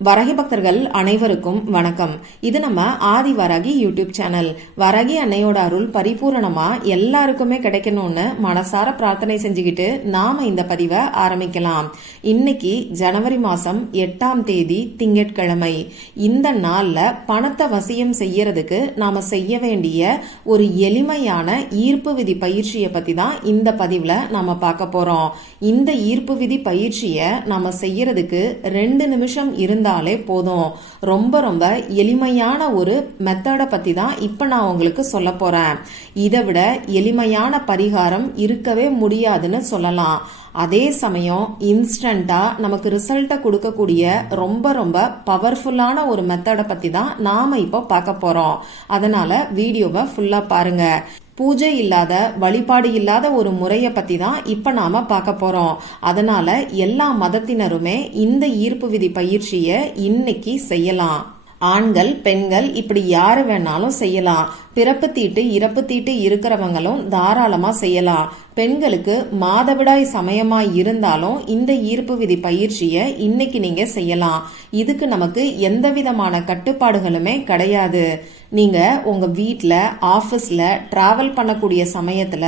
வரகி பக்தர்கள் அனைவருக்கும் வணக்கம். இது நம்ம ஆதி வராகி யூடியூப் சேனல். வரகி அன்னையோட அருள் பரிபூரணமா எல்லாருக்குமே கிடைக்கணும்னு மனசார பிரார்த்தனை செஞ்சுக்கிட்டு நாம இந்த பதிவை ஆரம்பிக்கலாம். இன்னைக்கு ஜனவரி மாசம் 8ஆம் தேதி திங்கட்கிழமை. இந்த நாள்ல பணத்தை வசியம் செய்யறதுக்கு நாம செய்ய வேண்டிய ஒரு எளிமையான ஈர்ப்பு விதி பயிற்சியை பத்தி தான் இந்த பதிவுல நாம பார்க்க போறோம். இந்த ஈர்ப்பு விதி பயிற்சியை நாம செய்யறதுக்கு 2 நிமிஷம் இருந்தா போதும். ரொம்ப ரொம்ப எளிமையான ஒரு மெத்தட பத்தி தான் இப்ப நான் உங்களுக்கு சொல்ல போறேன். இதை விட எளிமையான பரிகாரம் இருக்கவே முடியாதுன்னு சொல்லலாம். அதே சமயம் இன்ஸ்டன்டா நமக்கு ரிசல்ட்டை கொடுக்கக்கூடிய ரொம்ப ரொம்ப பவர்ஃபுல்லான ஒரு மெத்தட பத்தி தான் நாம இப்போ பார்க்க போறோம். அதனால வீடியோவை ஃபுல்லா பாருங்க. பூஜை இல்லாத வழிபாடு இல்லாத ஒரு முறைய பத்தி தான் இப்ப நாம பார்க்க போறோம். அதனால எல்லா மதத்தினருமே இந்த ஈர்ப்பு விதி பயிற்சிய இன்னைக்கு செய்யலாம். ஆண்கள் பெண்கள் இப்படி யாரு வேணாலும் செய்யலாம். பிறப்பு தீட்டு இறப்பு தீட்டு இருக்கிறவங்களும் தாராளமா செய்யலாம். பெண்களுக்கு மாதவிடாய் சமயமா இருந்தாலும் இந்த ஈர்ப்பு விதி பயிற்சிய இன்னைக்கு நீங்க செய்யலாம். இதுக்கு நமக்கு எந்த விதமான கட்டுப்பாடுகளுமே கிடையாது. நீங்க உங்க வீட்ல ஆபீஸ்ல டிராவல் பண்ணக்கூடிய சமயத்துல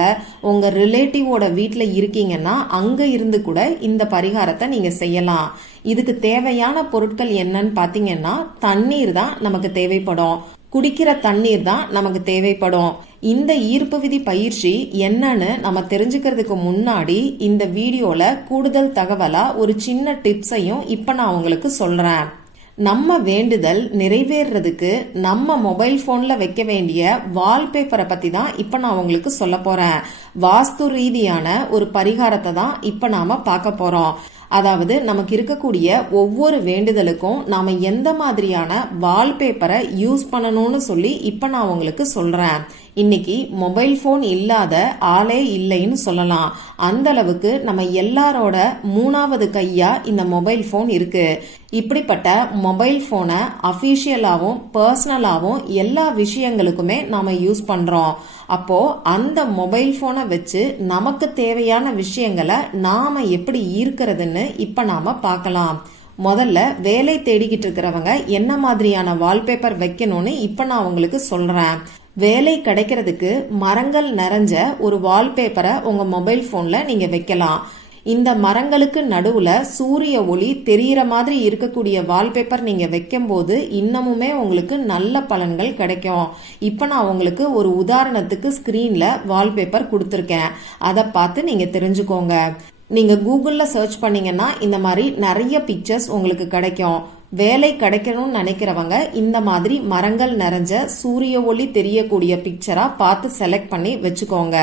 உங்க ரிலேட்டிவோட வீட்ல இருக்கீங்கன்னா அங்க இருந்து கூட இந்த பரிகாரத்தை நீங்க செய்யலாம். இதுக்கு தேவையான பொருட்கள் என்னன்னு பாத்தீங்கன்னா தண்ணீர் தான் நமக்கு தேவைப்படும். குடிக்கிற தண்ணீர் தான் நமக்கு தேவைப்படும். இந்த ஈர்ப்பு விதி பயிற்சி என்னன்னு நம்ம தெரிஞ்சுக்கிறதுக்கு முன்னாடி இந்த வீடியோல கூடுதல் தகவலா ஒரு சின்ன டிப்ஸையும் இப்ப நான் உங்களுக்கு சொல்றேன். நம்ம வேண்டுதல் நிறைவேறதுக்கு நம்ம மொபைல் போன்ல வைக்க வேண்டிய வால்பேப்பரை பத்தி தான் இப்ப நான் உங்களுக்கு சொல்ல போறேன். வாஸ்து ரீதியான ஒரு பரிகாரத்தை தான் இப்ப நாம பார்க்க போறோம். அதாவது நமக்கு இருக்கக்கூடிய ஒவ்வொரு வேண்டுதலுக்கும் நாம எந்த மாதிரியான வால்பேப்பரை யூஸ் பண்ணணும்னு சொல்லி இப்ப நான் உங்களுக்கு சொல்றேன். இன்னைக்கு மொபைல் போன் இல்லாத ஆளே இல்லைன்னு சொல்லலாம். அந்த அளவுக்கு நம்ம எல்லாரோட 3வது கையா இந்த மொபைல் போன் இருக்கு. இப்படிப்பட்ட மொபைல் போனை அபிஷியலாவும் பர்சனலாவும் எல்லா விஷயங்களுக்குமே நாம யூஸ் பண்றோம். அப்போ அந்த மொபைல் போனை வச்சு நமக்கு தேவையான விஷயங்களை நாம எப்படி ஈர்க்கிறதுன்னு இப்ப நாம பார்க்கலாம். முதல்ல வேலை தேடிக்கிட்டு இருக்கிறவங்க என்ன மாதிரியான வால்பேப்பர் வைக்கணும்னு இப்ப நான் உங்களுக்கு சொல்றேன். வேலை கிடைக்கிறதுக்கு மரங்கள் நிறைஞ்ச ஒரு வால்பேப்பரை உங்க மொபைல் போன்ல நீங்க வைக்கலாம். இந்த மரங்களுக்கு நடுவுல சூரிய ஒளி தெரியற மாதிரி இருக்கக்கூடிய வால்பேப்பர் நீங்க வைக்கும் போது இன்னமுமே உங்களுக்கு நல்ல பலன்கள் கிடைக்கும். இப்ப நான் உங்களுக்கு ஒரு உதாரணத்துக்கு ஸ்கிரீன்ல வால்பேப்பர் கொடுத்திருக்கேன். அதை பார்த்து நீங்க தெரிஞ்சுக்கோங்க. நீங்க கூகுள்ல சர்ச் பண்ணீங்கன்னா இந்த மாதிரி நிறைய பிக்சர்ஸ் உங்களுக்கு கிடைக்கும். வேலை கிடைக்கணும்னு நினைக்கிறவங்க இந்த மாதிரி மரங்கள் நிறைஞ்ச சூரிய ஒளி தெரியக்கூடிய பிக்சரா பார்த்து செலக்ட் பண்ணி வச்சுக்கோங்க.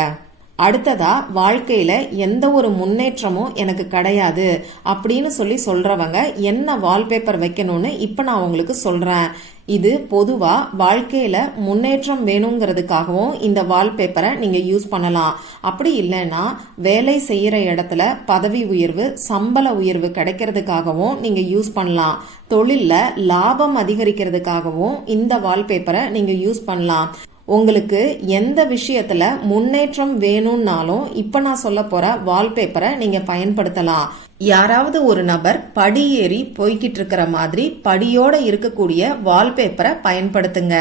அடுத்ததா வாழ்க்கையில எந்த ஒரு முன்னேற்றமும் எனக்கு கிடையாது அப்படின்னு சொல்லி சொல்றவங்க என்ன வால்பேப்பர் வைக்கணும்னு இப்ப நான் உங்களுக்கு சொல்றேன். இது பொதுவா வாழ்க்கையில முன்னேற்றம் வேணுங்கிறதுக்காகவும் இந்த வால்பேப்பரை நீங்க யூஸ் பண்ணலாம். அப்படி இல்லைன்னா வேலை செய்யற இடத்துல பதவி உயர்வு சம்பள உயர்வு கிடைக்கிறதுக்காகவும் நீங்க யூஸ் பண்ணலாம். தொழில்ல லாபம் அதிகரிக்கிறதுக்காகவும் இந்த வால்பேப்பரை நீங்க யூஸ் பண்ணலாம். உங்களுக்கு எந்த விஷயத்துல முன்னேற்றம் வேணும்னாலும் இப்ப நான் சொல்ல போற வால்பேப்பரை நீங்க பயன்படுத்தலாம். யாராவது ஒரு நபர் படி ஏறி போய்கிட்டு இருக்கிற மாதிரி படியோட இருக்கக்கூடிய வால்பேப்பரை பயன்படுத்துங்க.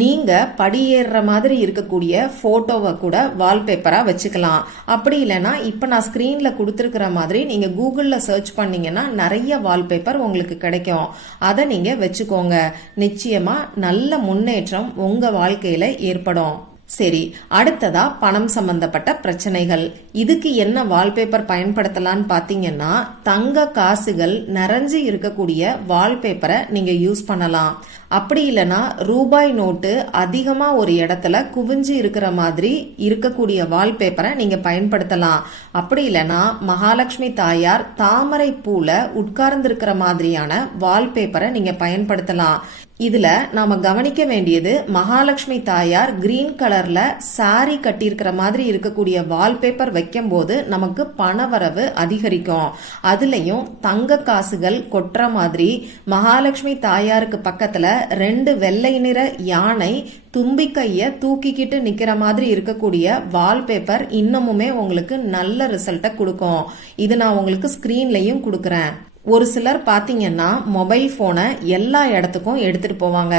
நீங்க படியேற மாதிரி இருக்கக்கூடிய போட்டோவை கூட வால்பேப்பரா வச்சுக்கலாம். அப்படி இல்லைன்னா இப்ப நான் ஸ்கிரீன்ல கொடுத்திருக்கிற மாதிரி நீங்க கூகுள்ல சர்ச் பண்ணீங்கன்னா நிறைய வால்பேப்பர் உங்களுக்கு கிடைக்கும். அதை நீங்க வச்சுக்கோங்க. நிச்சயமா நல்ல முன்னேற்றம் உங்க வாழ்க்கையில ஏற்படும். சரி, அடுத்ததா பணம் சம்பந்தப்பட்ட பிரச்சனைகள். இதுக்கு என்ன வால்பேப்பர் பயன்படுத்தலாம்னு பாத்தீங்கன்னா தங்க காசுகள் நிறைஞ்சு இருக்கக்கூடிய வால்பேப்பரை நீங்க யூஸ் பண்ணலாம். அப்படி இல்லைன்னா ரூபாய் நோட்டு அதிகமா ஒரு இடத்துல குவிஞ்சு இருக்கிற மாதிரி இருக்கக்கூடிய வால்பேப்பரை நீங்க பயன்படுத்தலாம். அப்படி இல்லைன்னா மகாலட்சுமி தாயார் தாமரை பூல உட்கார்ந்து இருக்கிற மாதிரியான வால்பேப்பரை நீங்க பயன்படுத்தலாம். இதுல நாம கவனிக்க வேண்டியது மகாலட்சுமி தாயார் கிரீன் கலர்ல சாரி கட்டியிருக்கிற மாதிரி இருக்கக்கூடிய வால்பேப்பர் வைக்கும் போது நமக்கு பணவரவு அதிகரிக்கும். அதுலயும் தங்க காசுகள் கொட்டுற மாதிரி மகாலட்சுமி தாயாருக்கு பக்கத்துல 2 வெள்ளை நிற யானை தும்பிக்கைய தூக்கிக்கிட்டு நிக்கிற மாதிரி இருக்கக்கூடிய வால்பேப்பர் இன்னமுமே உங்களுக்கு நல்ல ரிசல்ட்டை கொடுக்கும். இது நான் உங்களுக்கு ஸ்கிரீன்லயும் கொடுக்கறேன். ஒரு சிலர் பாத்தீங்கன்னா மொபைல் போனை எல்லா இடத்துக்கும் எடுத்துட்டு போவாங்க.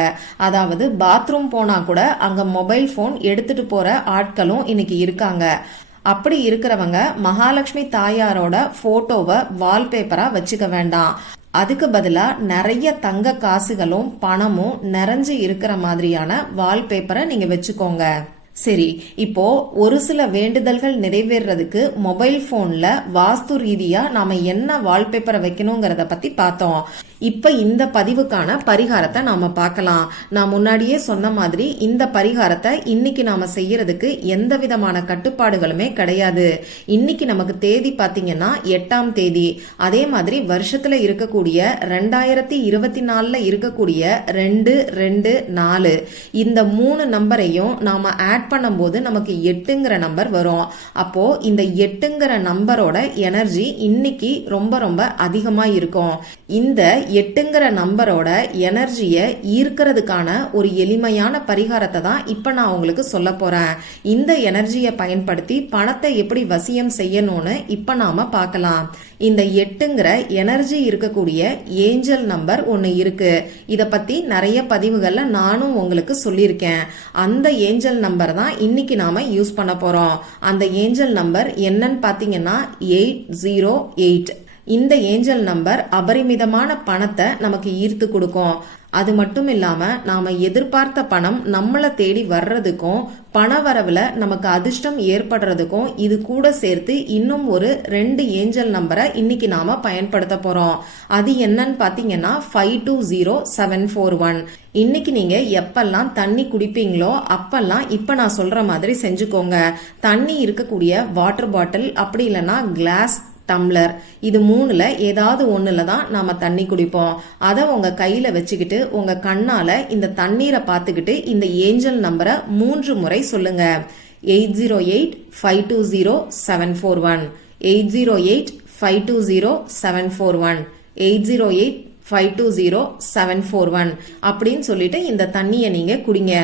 அதாவது பாத்ரூம் போனா கூட அங்க மொபைல் போன் எடுத்துட்டு போற ஆட்களும் இன்னைக்கு இருக்காங்க. அப்படி இருக்கிறவங்க மகாலட்சுமி தாயாரோட போட்டோவை வால்பேப்பரா வச்சுக்க வேண்டாம். அதுக்கு பதிலா நிறைய தங்க காசுகளும் பணமும் நிறைஞ்சு இருக்கிற மாதிரியான வால்பேப்பரை நீங்க வச்சுக்கோங்க. சரி, இப்போ ஒரு சில வேண்டுதல்கள் நிறைவேறதுக்கு மொபைல் போன்ல வாஸ்து ரீதியா நாம என்ன வால்பேப்பரை வைக்கணுங்கிறத பத்தி பார்த்தோம். இப்ப இந்த பதிவுக்கான பரிகாரத்தை நாம பார்க்கலாம். நான் முன்னாடியே சொன்ன மாதிரி இந்த பரிகாரத்தை இன்னைக்கு நாம செய்யறதுக்கு எந்த விதமான கட்டுப்பாடுகளுமே கிடையாது. இன்னைக்கு நமக்கு தேதி பாத்தீங்கன்னா 8ஆம் தேதி. அதே மாதிரி வருஷத்துல இருக்கக்கூடிய 2024ல இருக்கக்கூடிய 224 இந்த 3 நம்பரையும் நாம ஆட் பண்ணும்போது நமக்கு 8ங்கிற நம்பர் வரும். அப்போ இந்த 8ங்கிற நம்பரோட எனர்ஜி இன்னைக்கு ரொம்ப ரொம்ப அதிகமா இருக்கும். இந்த 8ங்கிற நம்பரோட எனர்ஜிய ஈர்க்கிறதுக்கான ஒரு எளிமையான பரிகாரத்தை தான் இப்ப நான் உங்களுக்கு சொல்ல போறேன். இந்த எனர்ஜியை பயன்படுத்தி பணத்தை எப்படி வசியம் செய்யணும்னு இப்ப நாம பார்க்கலாம். இந்த 8ங்கிற எனர்ஜி இருக்கக்கூடிய ஏஞ்சல் நம்பர் ஒன்னு இருக்கு. இத பத்தி நிறைய பதிவுகள்ல நானும் உங்களுக்கு சொல்லியிருக்கேன். அந்த ஏஞ்சல் நம்பர் தான் இன்னைக்கு நாம யூஸ் பண்ண போறோம். அந்த ஏஞ்சல் நம்பர் என்னன்னு பாத்தீங்கன்னா 808. இந்த ஏஞ்சல் நம்பர் அபரிமிதமான பணத்தை நமக்கு ஈர்த்து கொடுக்கும். அது மட்டும் இல்லாம நாம எதிர்பார்த்த பணம் நம்மள தேடி வர்றதுக்கும் பண வரவுல நமக்கு அதிர்ஷ்டம் ஏற்படுறதுக்கும் இது கூட சேர்த்து இன்னும் ஒரு 2 ஏஞ்சல் நம்பரை இன்னைக்கு நாம பயன்படுத்த போறோம். அது என்னன்னு பாத்தீங்கன்னா 520741. இன்னைக்கு நீங்க எப்பெல்லாம் தண்ணி குடிப்பீங்களோ அப்பெல்லாம் இப்ப நான் சொல்ற மாதிரி செஞ்சுக்கோங்க. தண்ணி இருக்கக்கூடிய வாட்டர் பாட்டில் அப்படி இல்லைன்னா கிளாஸ், டம்ளர், இது 3ல ஏதாவது ஒண்ணுல தான் நாம தண்ணி குடிப்போம். அத உங்க கையில வச்சுக்கிட்டு உங்க கண்ணால இந்த தண்ணீரை பார்த்துக்கிட்டு இந்த ஏஞ்சல் நம்பரை 3 முறை சொல்லுங்க. 808520741, 808520741, 808520741 அப்படின்னு சொல்லிட்டு இந்த தண்ணியை நீங்க குடிங்க.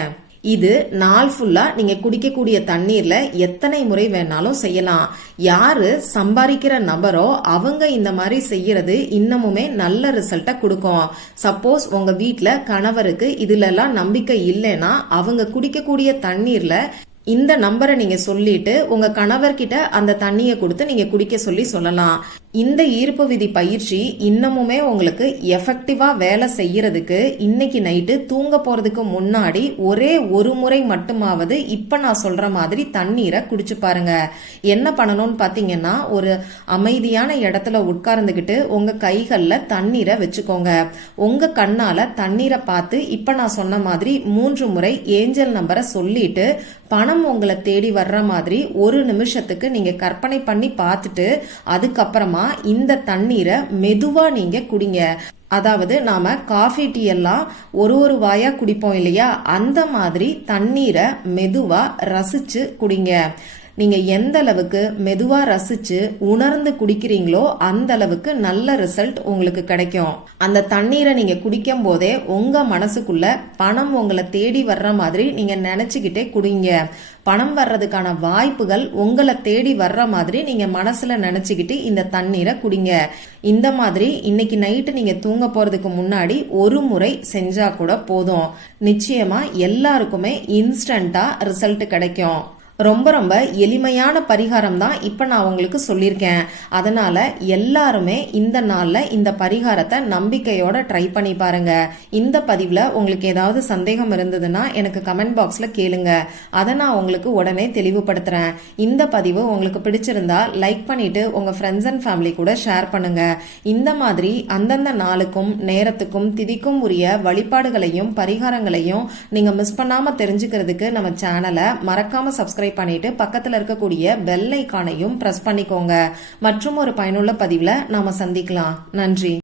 இது நாள் ஃபுல்லா நீங்க குடிக்கக்கூடிய தண்ணீர்ல எத்தனை முறை வேணாலும் செய்யலாம். யாரு சம்பாதிக்கிற நபரோ அவங்க இந்த மாதிரி செய்யறது இன்னமுமே நல்ல ரிசல்ட்ட கொடுக்கும். சப்போஸ் உங்க வீட்ல கணவருக்கு இதுல எல்லாம் நம்பிக்கை இல்லைன்னா அவங்க குடிக்கக்கூடிய தண்ணீர்ல இந்த நம்பரை நீங்க சொல்லிட்டு உங்க கணவர்கிட்ட அந்த தண்ணியை கொடுத்து நீங்க குடிக்க சொல்லலாம். இந்த ஈர்ப்பு விதி பயிற்சி இன்னமுமே உங்களுக்கு எஃபெக்டிவா வேலை செய்யறதுக்கு இன்னைக்கு நைட்டு தூங்க போறதுக்கு முன்னாடி ஒரே ஒரு முறை மட்டுமாவது இப்ப நான் சொல்ற மாதிரி தண்ணீரை குடிச்சு பாருங்க. என்ன பண்ணணும்னு பாத்தீங்கன்னா ஒரு அமைதியான இடத்துல உட்கார்ந்துகிட்டு உங்க கைகள்ல தண்ணீரை வச்சுக்கோங்க. உங்க கண்ணால தண்ணீரை பார்த்து இப்ப நான் சொன்ன மாதிரி 3 முறை ஏஞ்சல் நம்பரை சொல்லிட்டு பணம் உங்களை தேடி வர்ற மாதிரி 1 நிமிஷத்துக்கு நீங்க கற்பனை பண்ணி பார்த்துட்டு அதுக்கப்புறமா இந்த தண்ணீரை மெதுவா நீங்க குடிங்க. அதாவது நாம காஃபி டீ எல்லாம் ஒரு வாயா குடிப்போம் இல்லையா, அந்த மாதிரி தண்ணீரை மெதுவா ரசிச்சு குடிங்க. நீங்க எந்த அளவுக்கு மெதுவா ரசிச்சு உணர்ந்து குடிக்கிறீங்களோ அந்த அளவுக்கு நல்ல ரிசல்ட் உங்களுக்கு கிடைக்கும். அந்த தண்ணீரை நீங்க குடிக்கும் போதே உங்க மனசுக்குள்ள பணம் உங்களை தேடி வர்ற மாதிரி நீங்க நினைச்சுக்கிட்டே குடிங்க. பணம் வர்றதுக்கான வாய்ப்புகள் உங்களை தேடி வர்ற மாதிரி நீங்க மனசுல நினைச்சுக்கிட்டு இந்த தண்ணீரை குடிங்க. இந்த மாதிரி இன்னைக்கு நைட்டு நீங்க தூங்க போறதுக்கு முன்னாடி ஒரு முறை செஞ்சா கூட போதும். நிச்சயமா எல்லாருக்குமே இன்ஸ்டன்டா ரிசல்ட் கிடைக்கும். ரொம்ப ரொம்ப எளிமையான பரிகாரம் தான் இப்ப நான் உங்களுக்கு சொல்லியிருக்கேன். அதனால எல்லாருமே இந்த நாள்ல இந்த பரிகாரத்தை நம்பிக்கையோட ட்ரை பண்ணி பாருங்க. இந்த பதிவுல உங்களுக்கு ஏதாவது சந்தேகம் இருந்ததுன்னா எனக்கு கமெண்ட் பாக்ஸ்ல கேளுங்க. அதை நான் உங்களுக்கு உடனே தெளிவுபடுத்துறேன். இந்த பதிவு உங்களுக்கு பிடிச்சிருந்தா லைக் பண்ணிட்டு உங்க ஃப்ரெண்ட்ஸ் அண்ட் ஃபேமிலி கூட ஷேர் பண்ணுங்க. இந்த மாதிரி அந்தந்த நாளுக்கும் நேரத்துக்கும் திதிக்கும் உரிய வழிபாடுகளையும் பரிகாரங்களையும் நீங்க மிஸ் பண்ணாம தெரிஞ்சுக்கிறதுக்கு நம்ம சேனலை மறக்காம சப்ஸ்கிரைப் பண்ணிட்டு பக்கத்துல இருக்கக்கூடிய பெல் ஐகானையும் பிரஸ் பண்ணிக்கோங்க. மற்றும் ஒரு பயனுள்ள பதிவுல நாம சந்திக்கலாம். நன்றி.